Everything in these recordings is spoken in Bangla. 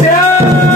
श्याम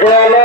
ওইভাবে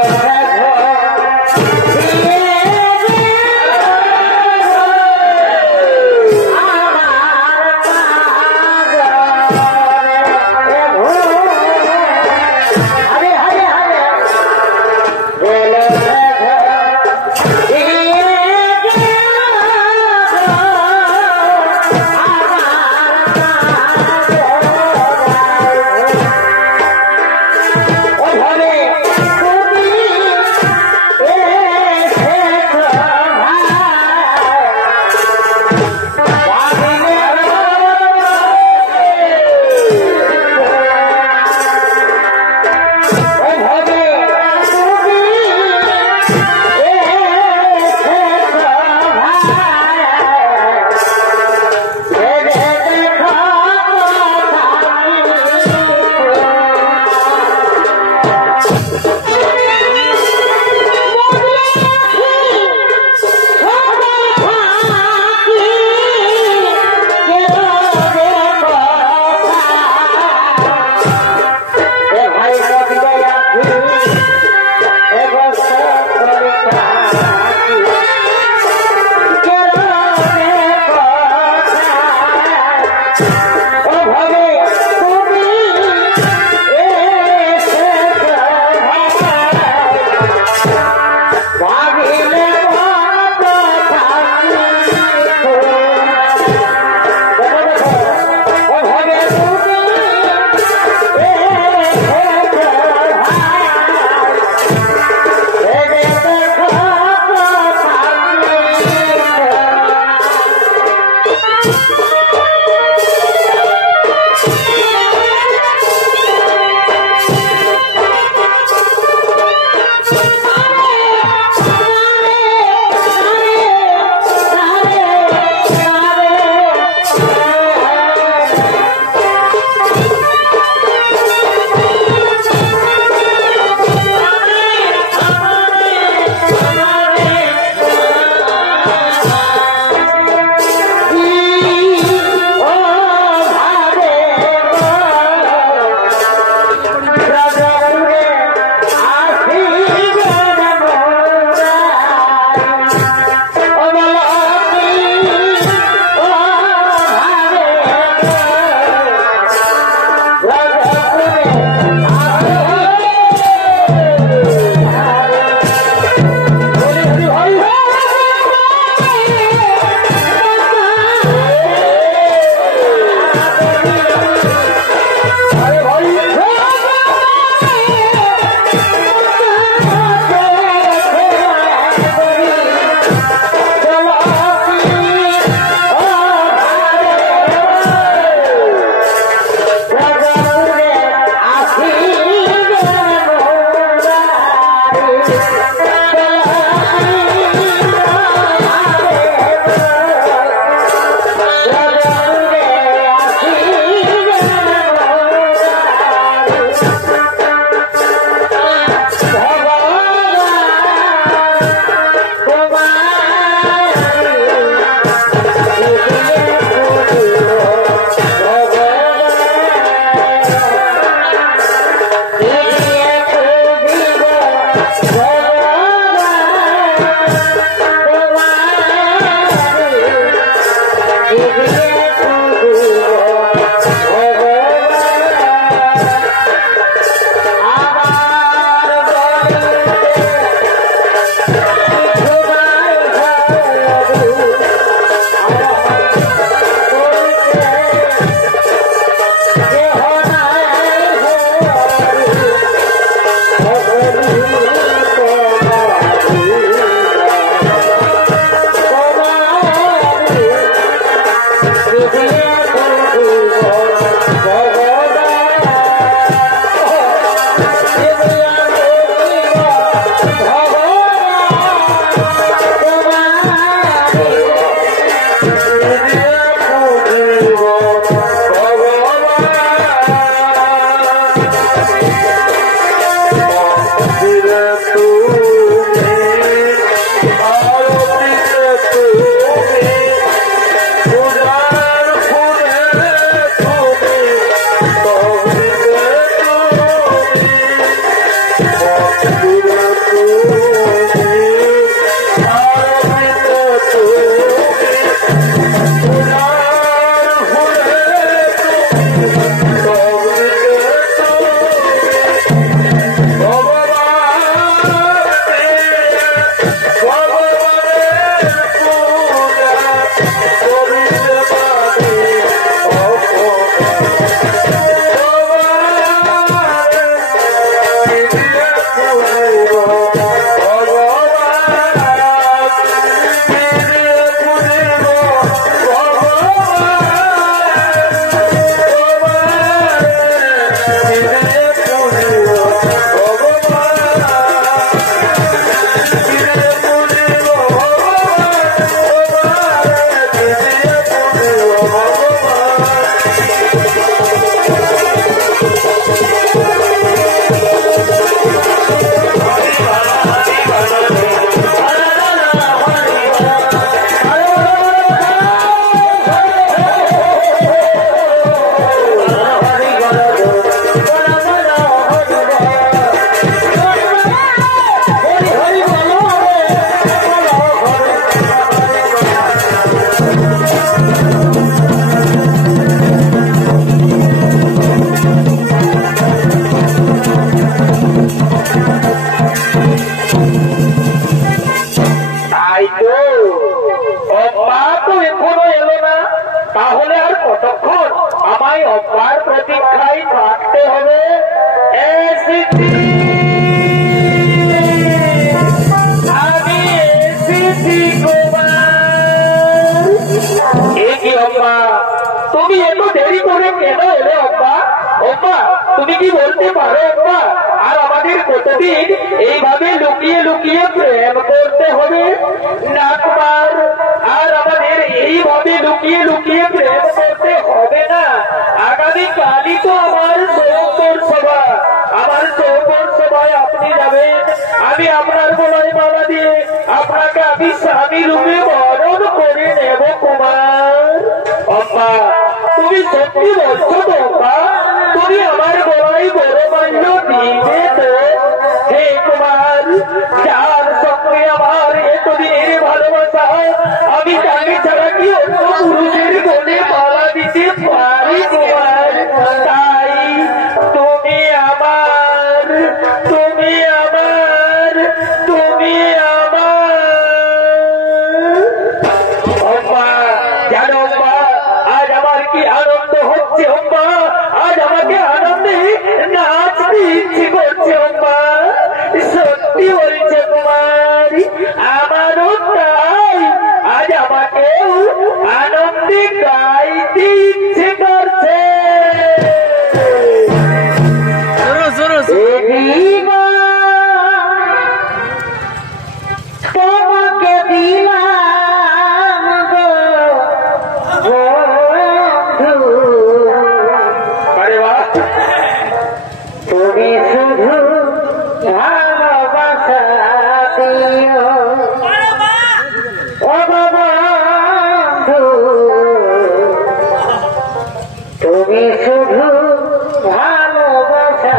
পারো না? আর আমাদের কতদিন এইভাবে লুকিয়ে লুকিয়ে প্রেম করতে হবে না কুমার? আর আমাদের এইভাবে লুকিয়ে লুকিয়ে প্রেম করতে হবে না? আগামী কালই তো আমার চৌকর সভা, আমার চৌকর সভায় আপনি যাবেন, আমি আপনার গলায় মালা দিয়ে আপনাকে আমি স্বামী রূপে বরণ করে নেব কুমার। অম্মা, তুমি সত্যি বলছো তো অম্মা? তুমি আমার গলায় বড় মাল্য দিবে তো? হে কুমার, যার সঙ্গে আমার এতদিনের ভালোবাসা, আমি তাকে ছাড়া কি অন্য পুরুষের গলে মালা দিতে পারি কুমার? তাই তুমি আমার, তুমি আমার, তুমি আমার। অম্মা, জানো অম্মা, আজ আমার কি আনন্দ হচ্ছে অম্মা, আজ আমাকে আনন্দে নাচতে ইচ্ছে করছে অম্মা। সত্যি বলছে কুমার, আমারও তাই, আজ আমাকেও আনন্দে গাইতে ইচ্ছে করছে। তোমাকে দিলাম গো বন্ধু, তুমি শুধু ভালোবাসা দিও ও বন্ধু, তুমি শুধু ভালোবাসা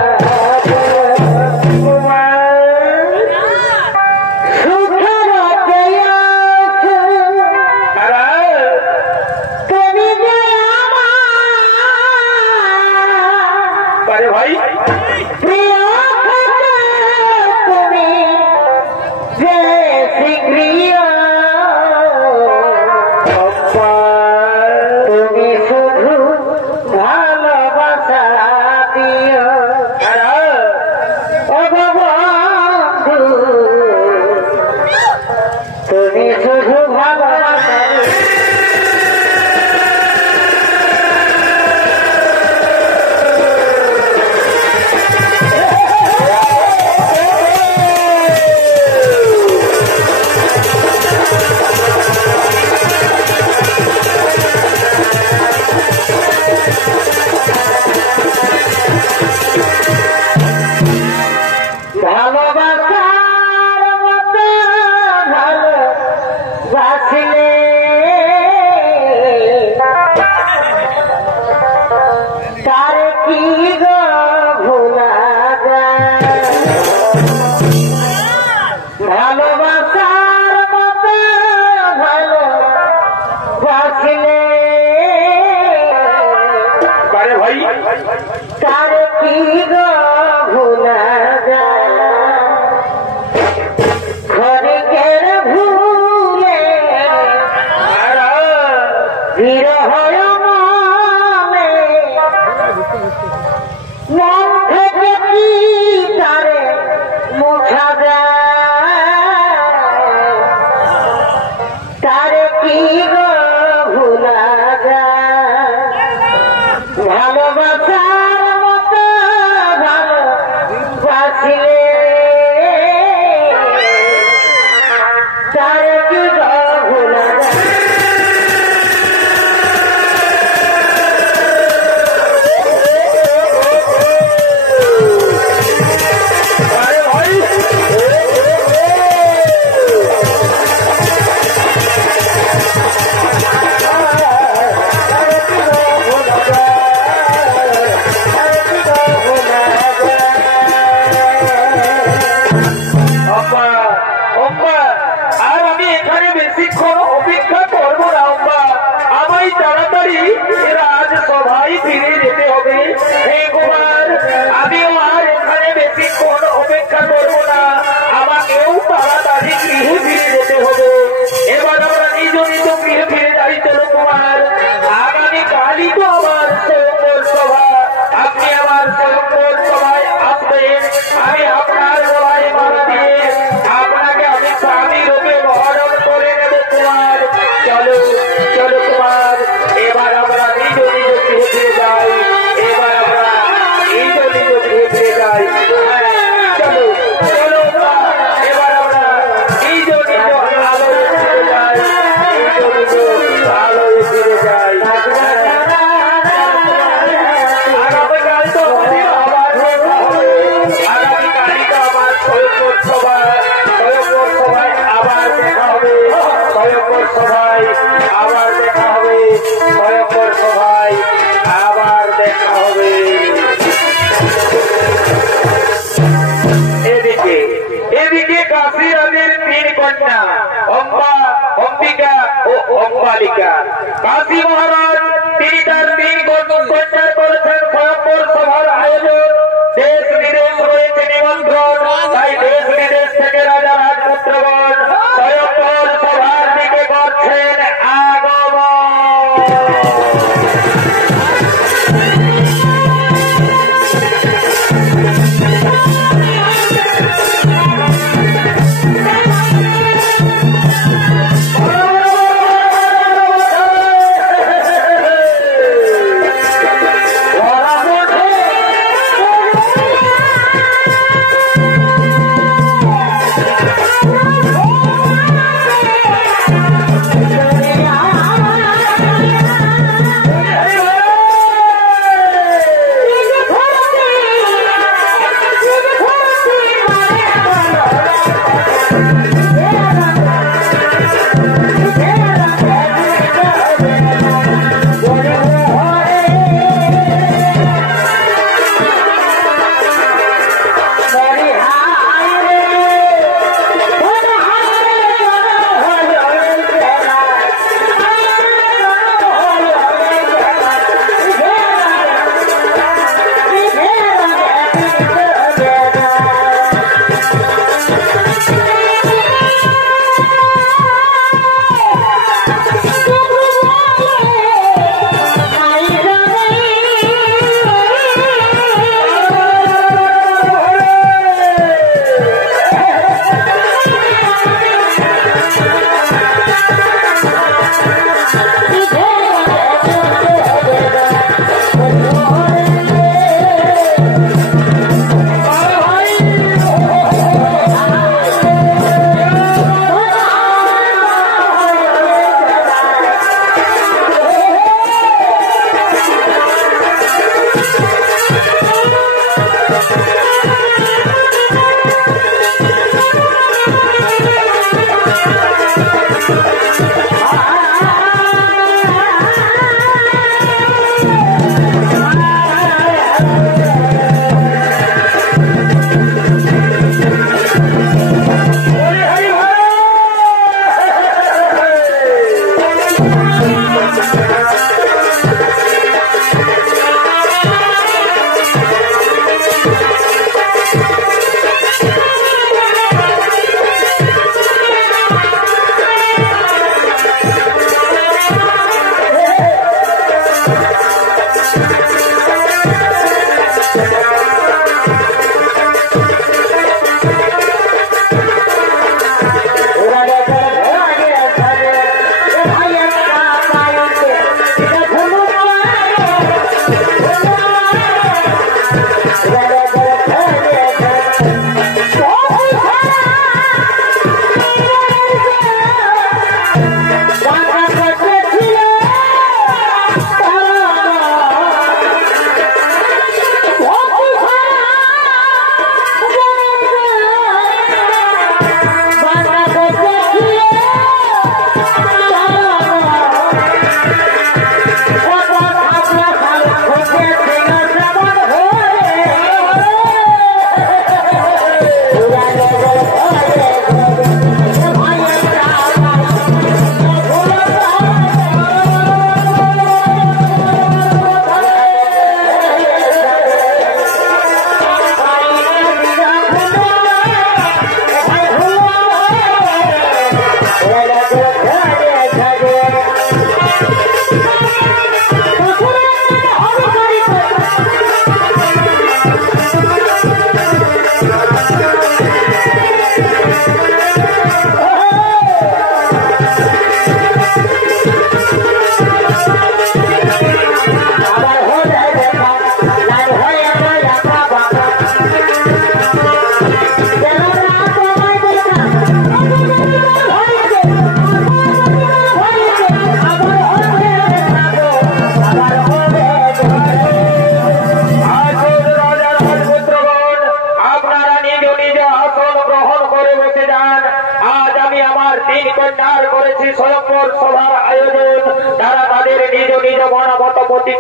কন্যা অম্বিকা ও অম্বালিকা। কাশী মহারাজ তিনি তার 3 কন্যার করেছেন স্বয়ম্বর সভার আয়োজন। দেশ বিদেশ রয়েছে নিমন্ত্রণ, তাই দেশ বিদেশ থেকে রাজা রাজপুত্রগণ স্বয়ম্বর সভার দিকে করছেন আগমন।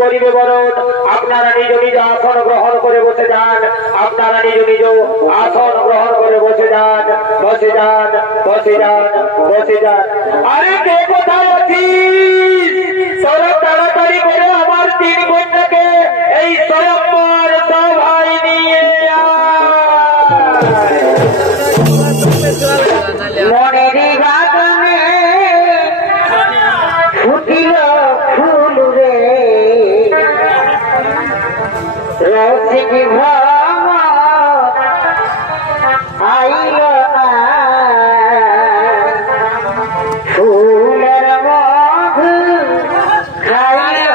করিবে বরণ। আপনারা নিজ নিজ আসন গ্রহণ করে বসে যান, আপনারা নিজ নিজ আসন গ্রহণ করে বসে যান। বসে যান বসে যান বসে যান। আরে কে কোথায় আছিস? চলো তাড়াতাড়ি করে আমার 3 কন্যাকে এই স্বয়ম্বর সভায় নিয়ে মনেরই বাগানে ফুটিল ফুল রে রসিক ভ্রমর আইল ফুলের মধু খাইল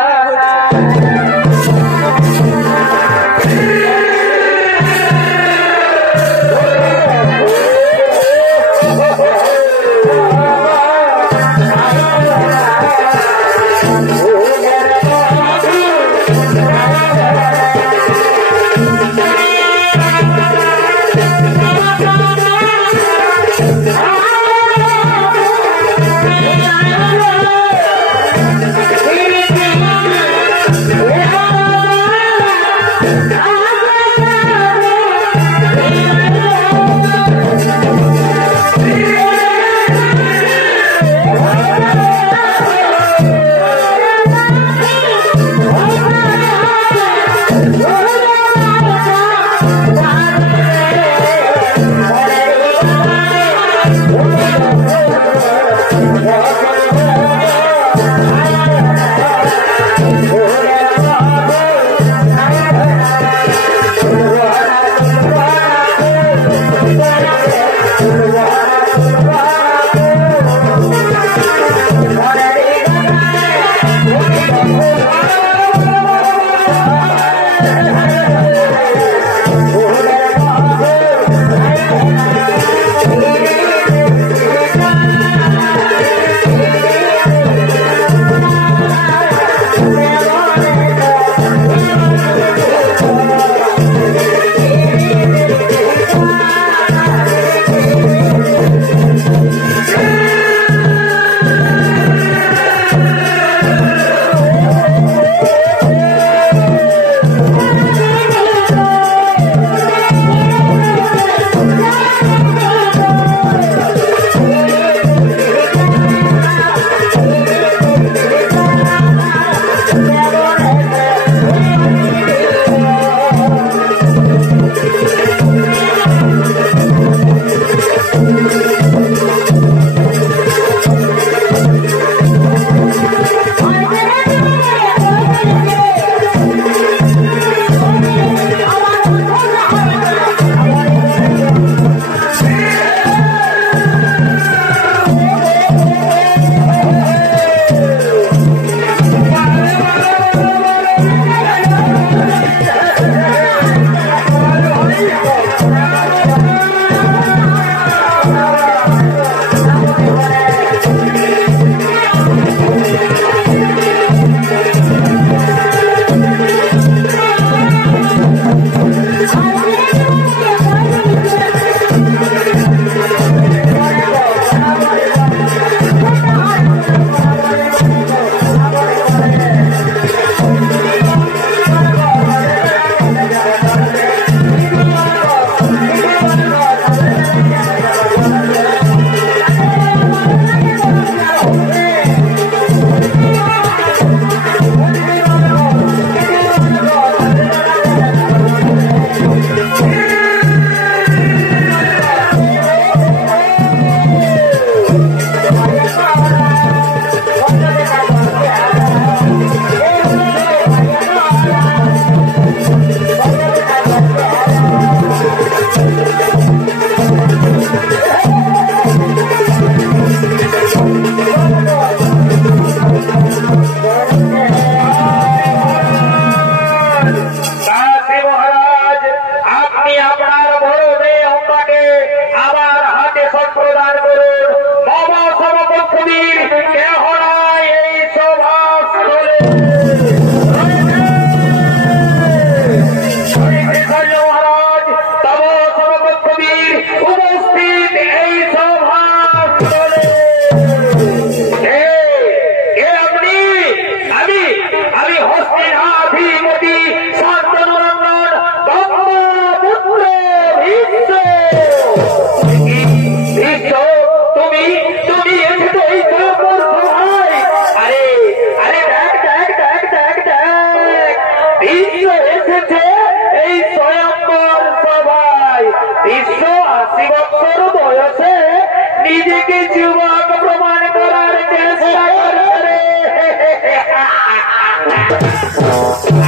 নিজেকে যুবক প্রমাণ করার চেষ্টা করে।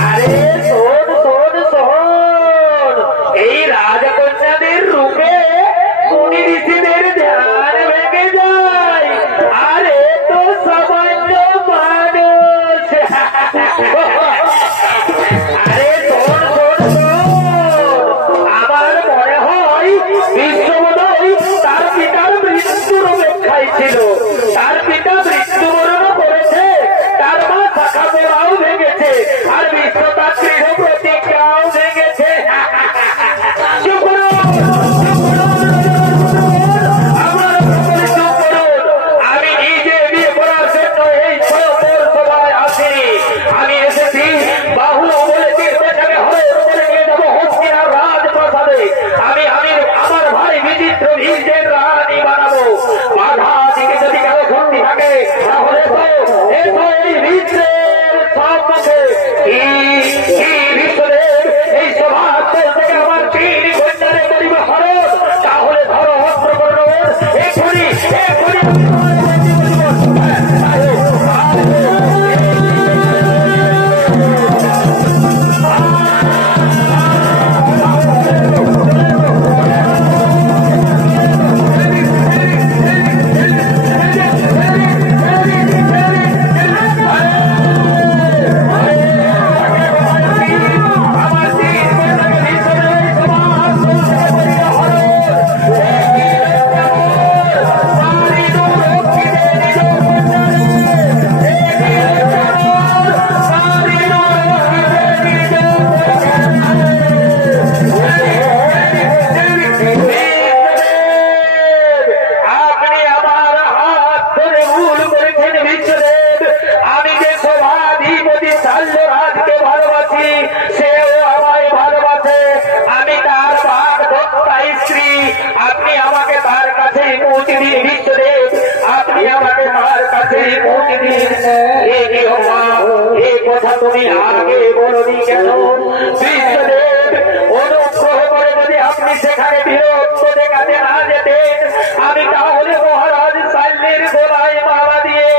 আরে শোন শোন শোন, এই রাজকন্যাদের রূপে মুনি ঋষিদের ধ্যান ভেঙে যায়। আরে তো সামান্য মানুষ। আরে শোন শোন শোন, আমার মনে হয় বিশ্ববোধই তার পিতার মৃত্যুর অপেক্ষায় ছিল। তার পিতা মৃত্যুবরণ করেছে, তার মা শাখা পোড়াও ভেঙেছে, আর বিশ্ব তার দৃঢ় প্রতিজ্ঞাও ভেঙেছে। আমি নিজে বিয়ে করার জন্য এই সভায় আসিনি। আমি এসেছি বাহু বলে তীর্থটাকে হরে বলে নিয়ে যাবো হস্তিনার রাজপ্রাসাদে। আমি আমার ভাই বিচিত্র ভীষের রানী বানাবো। বাধা দিকে যদি কারো শক্তি থাকে তাহলে এসো এই ভীষের সম্মুখে। বিশ্বদেব এই সভাস্থল থেকে আমার তিন কন্যারে করিবে হরণ। তাহলে ধরো অস্ত্র করো এক্ষুনি এক্ষুনি। তুমি আগে বলনি কেন? বিশ্বদেব অনুগ্রহ করে যদি আপনি সেখানে বিরক্ত দেখাতে না যেতেন, আমি তাহলে মহারাজ শাল্যের গলায় মালা দিয়ে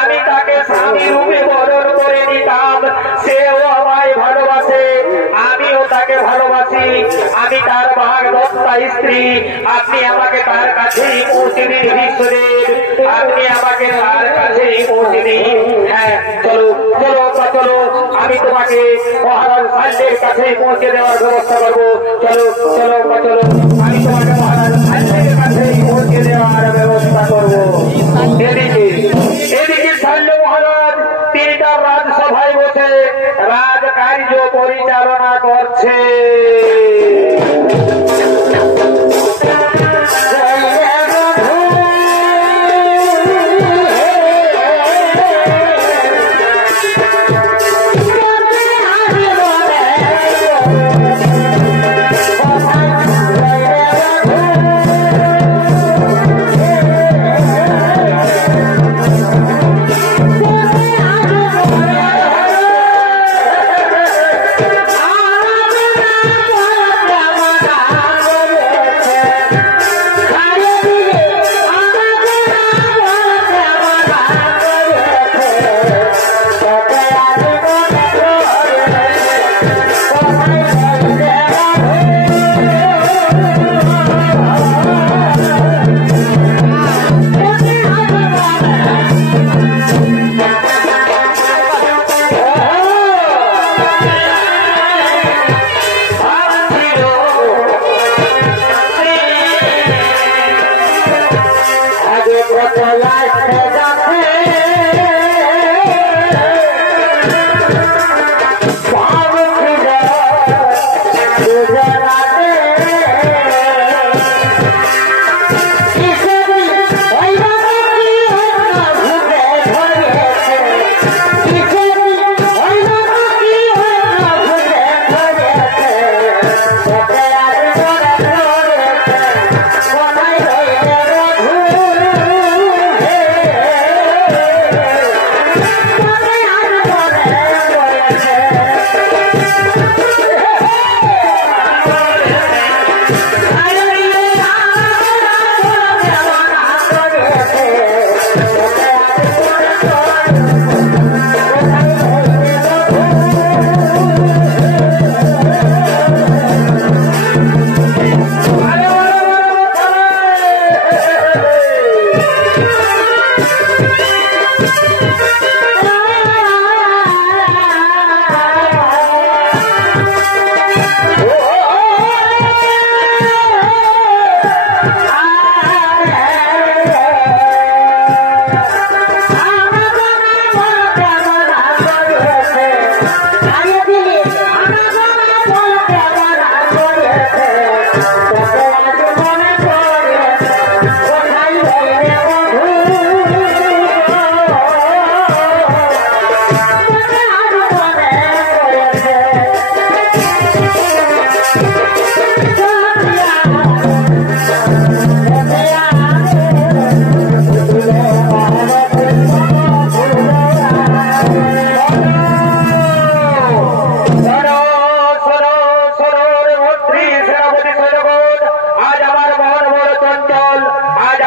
আমি তাকে স্বামী রূপে বরণ করে নিতাম। সেও আমায় ভালোবাসে, আমিও তাকে ভালোবাসি। আমি তার ভাগদত্তা স্ত্রী। আপনি আমাকে তার কাছেই পৌঁছে দিন বিশ্বদেব, আপনি আমাকে তার কাছেই পৌঁছে দিন। হ্যাঁ চলো চলো চলো, আমি তোমাকে মহারাজ শাল্যের কাছেই পৌঁছে দেওয়ার ব্যবস্থা করবো। চলো চলো চলো, আমি তোমাকে মহারাজ শাল্যের কাছেই পৌঁছে দেওয়ার ব্যবস্থা করবো। এদিকে শাল্য মহারাজ তিনি তার রাজসভায় বসে রাজকার্য পরিচালনা করছে।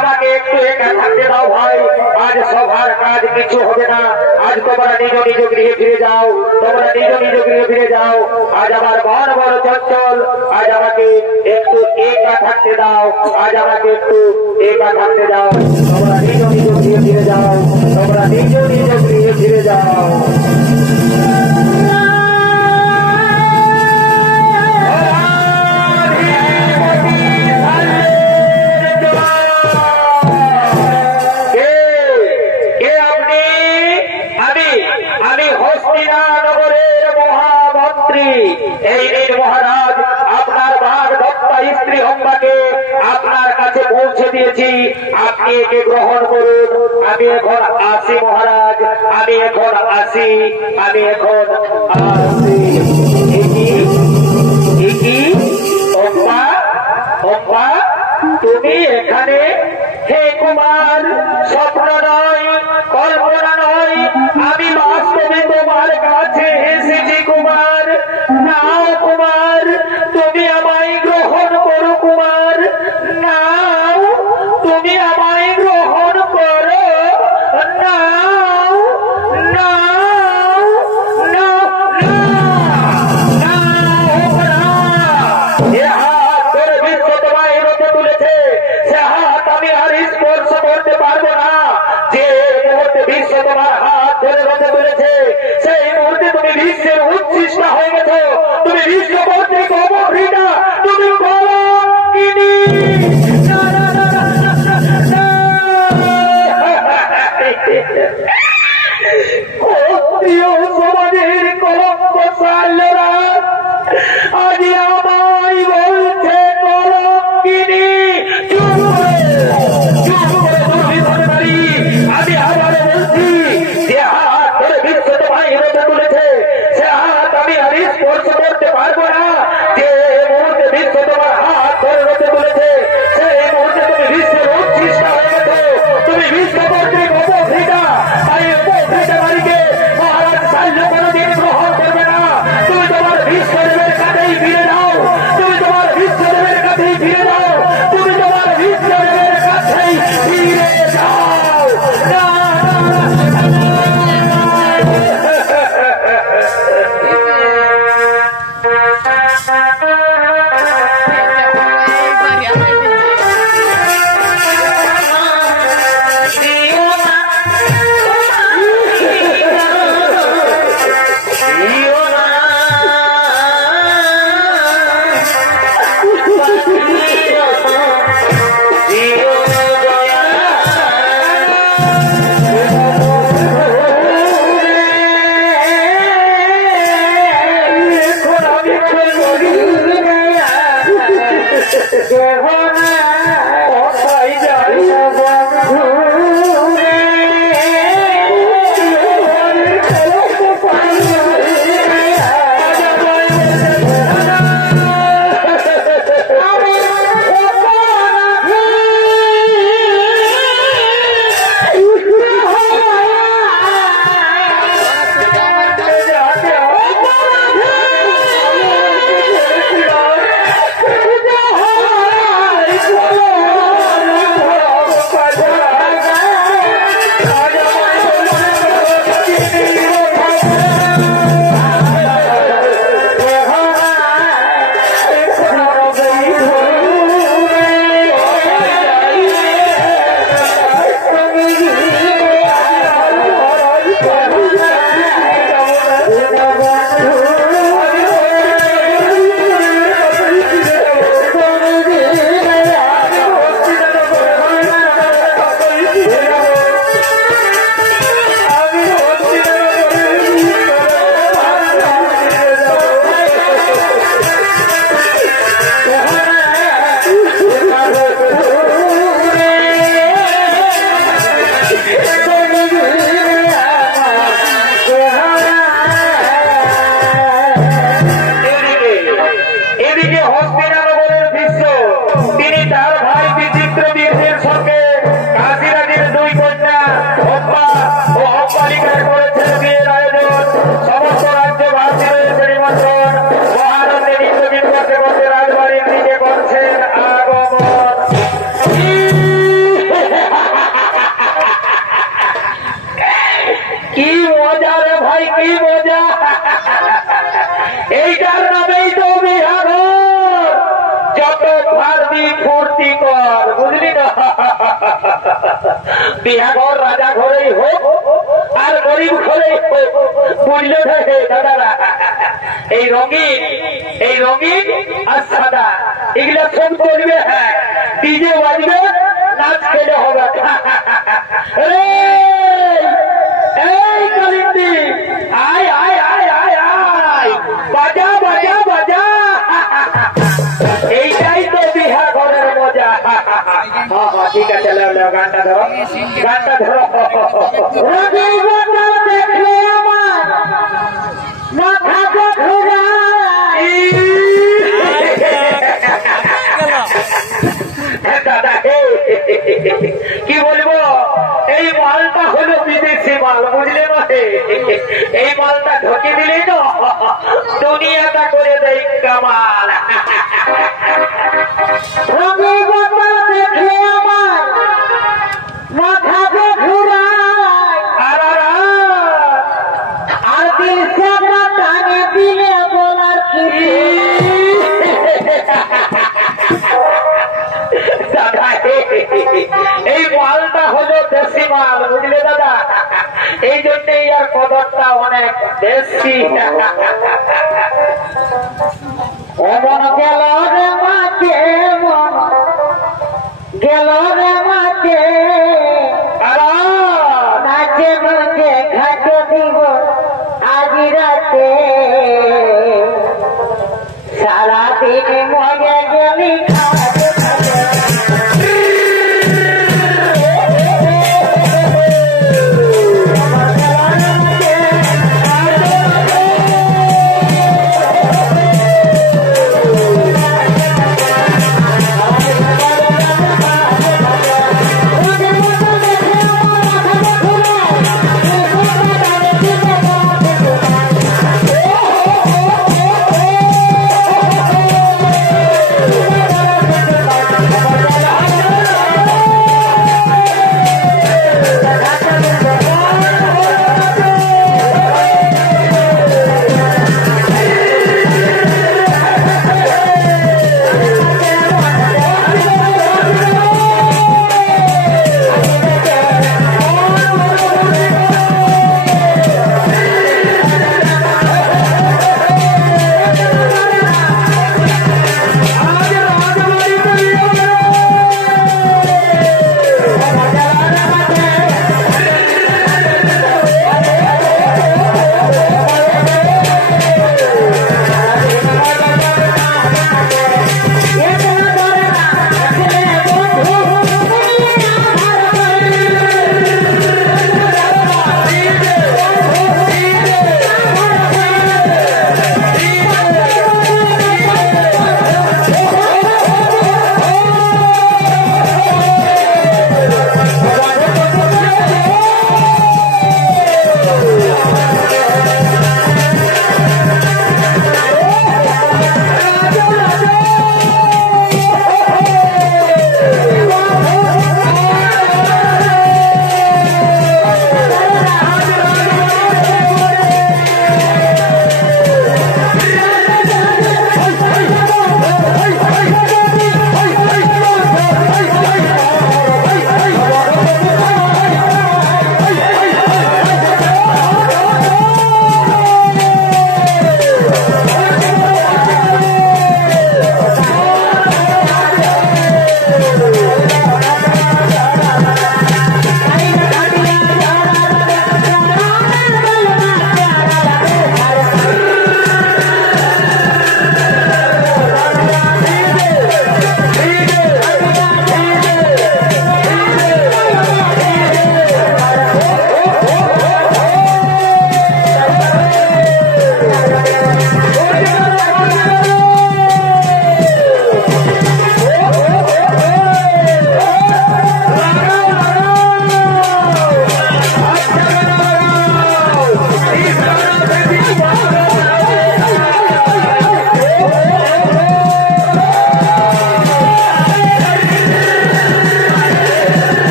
আমাকে একটু একা থাকতে দাও ভাই। আজ সবার কাজ কিছু হবে না। আজ তোমরা নিজ নিজ গৃহে ফিরে যাও, তোমরা নিজ নিজ গৃহে ফিরে যাও। আজ আমার মন বড় চঞ্চল, আজ আমাকে একটু একা থাকতে দাও, আজ আমাকে একটু একা থাকতে দাও। তোমরা নিজ নিজ গৃহে ফিরে যাও, তোমরা নিজ নিজ গৃহে ফিরে যাও। আমি হস্তিনানগরের মহামন্ত্রী। এই দিন মহারাজ আপনার বাঘ দত্তা স্ত্রী অম্বাকে আপনার কাছে পৌঁছে দিয়েছি, আপনি একে গ্রহণ করুন। আমি এখন আসি মহারাজ, আমি এখন আসি, আমি এখন আসি। অম্বা, অম্বা তুমি এখানে? হে কুমার, স্বপ্ন নয়, কল্পনা নয়, আমি বাস্তবে তোমার কাছে এসেছি কুমার। নাও কুমার, তুমি আমায় গ্রহণ করো কুমার, নাও তুমি আমায় গ্রহণ করো, নাও নাও নাও এ হাত ধরে বিশ্ব তোমায় রোদে তুলেছে, সে হাত আমি আর স্পর্শ করতে পারবো না। যে মুহূর্তে বিশ্ব তোমার হাত ধরে রোদে তুলেছে, সেই মুহূর্তে তুমি বিশ্বের উচ্ছিষ্ট হয়ে গেছো। তুমি বিশ্ব কর্তৃক অবহৃতা, তুমি কলঙ্কিনী। সমাজের কলঙ্ক সারলেরা আজ আমায় বলছে কলঙ্কিনী। আমি আবার বলছি, যে হাত ধরে বিশ্ব তোমায় রোদে তুলেছে, সে হাত আমি আর স্পর্শ করতে পারবো না। বিহাঘর রাজা ঘরেই হোক আর গরিব ঘরেই হোক, বুঝলে দাদারা, এই রঙিন আর সাদা এগুলা সব চলবে। হ্যাঁ, ডিজে বাজবে, নাচ খেলে হবে। এই কালিন্দি, আয় আয় আয় আয় আয়, বাজা বাজা বাজা, এইটাই তো বিহা ঘরের মজা। ঠিক আছে, গানটা ধরো, গানটা ধরো। দেখলে আমার মাথা দাদা কি বলবো, এই মালটা হলো বিদেশি মাল, বুঝলে মাঠে এই মালটা ঢোকে দিলে তো দুনিয়াটা করে দেয় কামাল। দেখলে আমার মাথা আর দিল টানে দিলে বলার কি দাদা, এই মালটা হলো দেশি মাল, বুঝলে দাদা, এই জন্যই আর কদরটা অনেক বেশি। এমন গেল রে মাঠে, গেল রে মাঠে, নাচে নাচে ঘাটে দিব আজ রাতে, সারাদিন মজা গেলি খাওয়াতে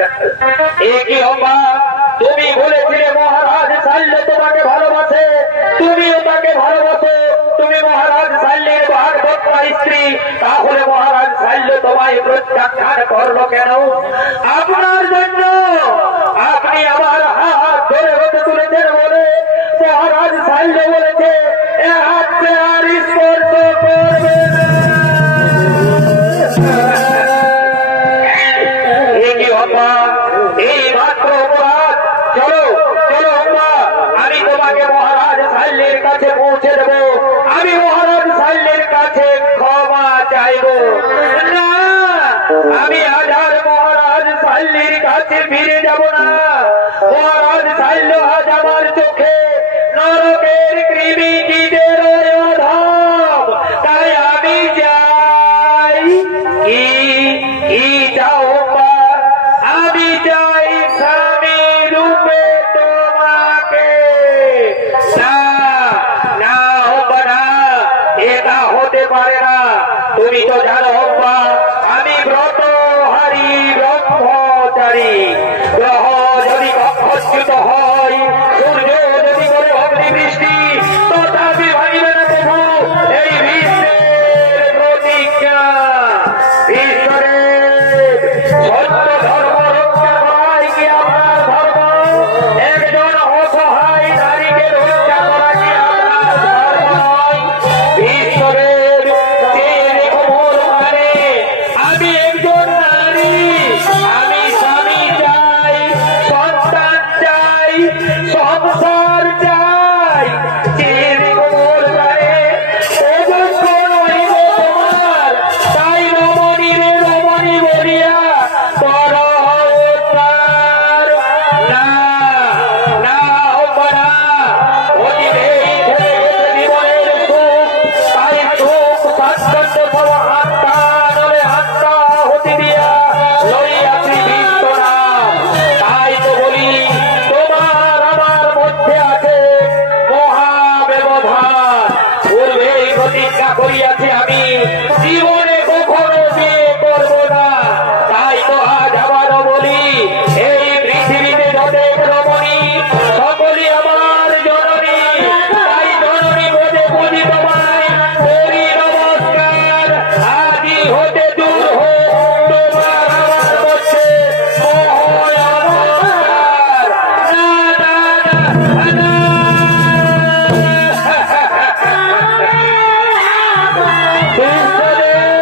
এ কি অম্বা, তুমি বলেছিলে মহারাজ শাল্য তোমাকে ভালোবাসে, তুমিও তাকে ভালোবাসো, তুমি মহারাজ শাল্যের ভাগবত স্ত্রী, তাহলে মহারাজ শাল্য তোমায় প্রত্যাখ্যান করলো কেন? আপনার জন্য আপনি আমার হাত ধরে হতে তুলেছেন বলে মহারাজ শাল্য বলেছে এ হাতকে আর স্পর্শ করবে না। এই মাত্র অপরাধ, চলো চলো অম্বা, আমি তোমাকে মহারাজ শাল্যের কাছে পৌঁছে দেব, আমি মহারাজ শাল্যের কাছে ক্ষমা চাইব না, আমি আজ আর মহারাজ শাল্যের কাছে ফিরে যাব না। মহারাজ শাল্য আজ আমার চোখে নরকের কৃমি কীটের ধাম, তাই আমি যাই। কি যাও অম্বা? আমি চাই স্বামী রূপে তোমাকে। না না অম্বা না, এটা হতে পারে না। তুমি তো জানো অম্বা, আমি ব্রতহারী ব্রহ্মচারী। গ্রহ যদি কক্ষচ্যুত হয়, সূর্য যদি করে অগ্নিবৃষ্টি, তথাপি ভাঙিবে না প্রভু এই বিশ্বের প্রতিজ্ঞা। ঈশ্বরের সত্য ধর্ম রক্ষা করাই কি আপনার ধর্ম? একজন অসহায় নারীকে রক্ষা করা কি আপনার ধর্ম নয়? ঈশ্বরের আমি একজন নারী, আমি স্বামী চাই, সন্তান চাই, সংসার চাই, তোমার তাই রমণী রে রমণী বলিয়া কর অবতার। না না অম্বা না, অতিবেই ধরে গেছে জীবনের সুখ, তাই সুখ স্বাচ্ছন্দ্য সব আত্মা নলে আত্মা হতে দিয়া লইয়াছি বিশ্বনাম। তাই তো বলি তোমার আমার মধ্যে আছে মহাব্যবধান। পূর্বেই প্রতিজ্ঞা করিয়াছি আমি জীবনে কখনো বিয়ে করব না। তাই তো আজ আবারও বলি, এই পৃথিবীতে যতক রমণী সকলই আমার জননী, তাই জননী বোধে বুঝি তোমায় করি নমস্কার। আদি হতে দূর হোক তোমার আমার মধ্যে মোহ অহংকার। না না না না। ঈশ্বরের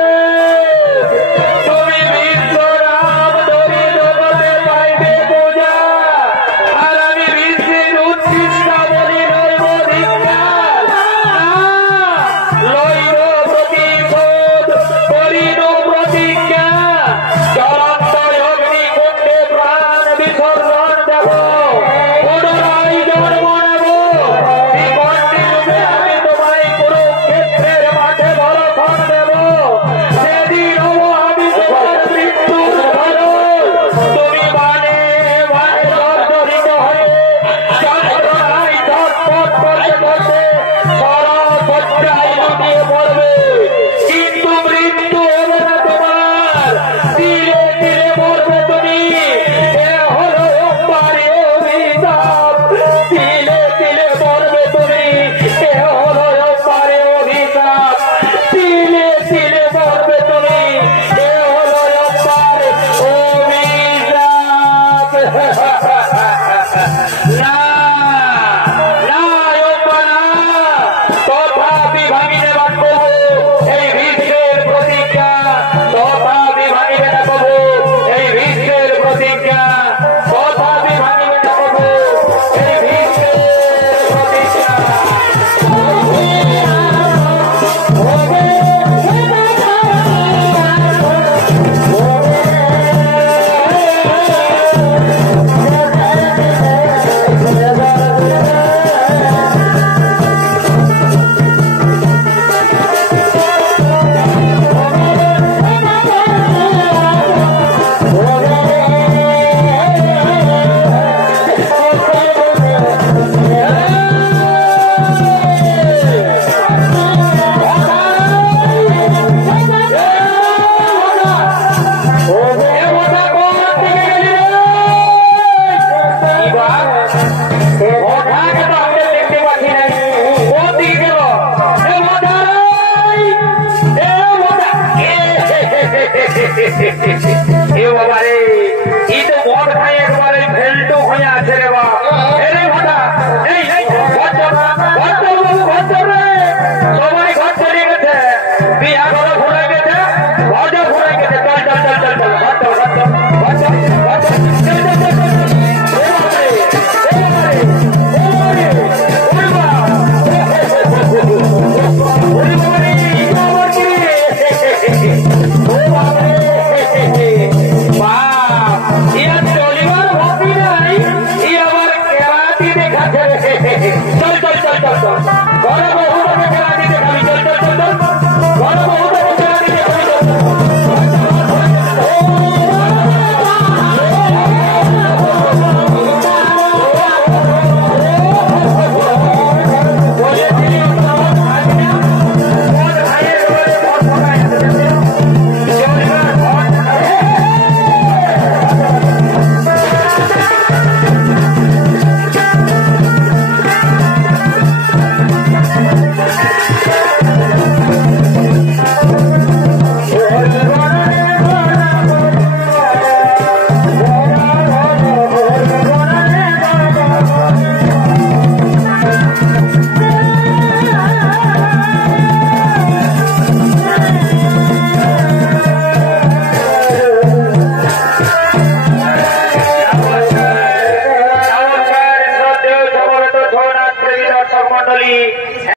এ বাবা রে এই তো মদ খাইয়ে